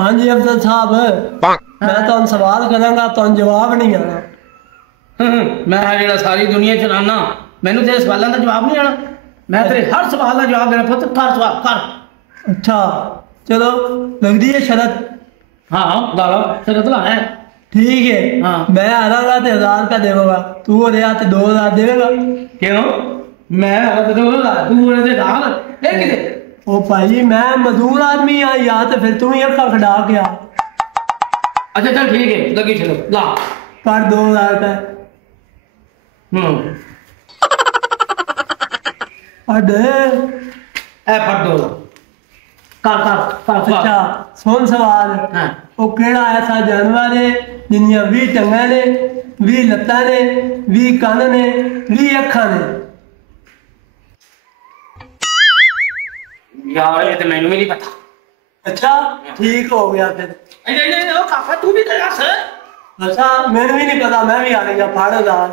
हाँ जी अफसर साहब, मैं तो सवाल करांगा तो जवाब नहीं आना। मैं जो सारी दुनिया चलाना, मैनू तेरे सवालों का जवाब नहीं आना। मैं तेरे हर सवाल का जवाब देना। पुत्र कर सवाल कर। अच्छा चलो लगती है शरत। हाँ ला शरत ला है। ठीक है। हाँ मैं हारांगा तो 1000 रुपया देगा, तू रहा तो 2000 देगा। क्यों? मैं हारा तो 2000, तू होने से डाल कितने? ओ भाई मैं मजदूर आदमी हाँ, या तो फिर तू ही अखा खड़ा के आ। अच्छा चल ठीक है, लगी चलो ला कर 2000 रुपये। ए फट दो कर कर कर। अच्छा सुन सवाल। हाँ वो केड़ा ऐसा जानवर है जिन्नियां 20 टंगा ने, 20 लत्तां ने, 20 कन्न ने, 20 अखां ने? यार ये तो मैनू भी नहीं पता। अच्छा ठीक हो गया फिर। काका तू भी तो दस। अच्छा मैंने भी नहीं पता, मैं भी आ गया 5,000।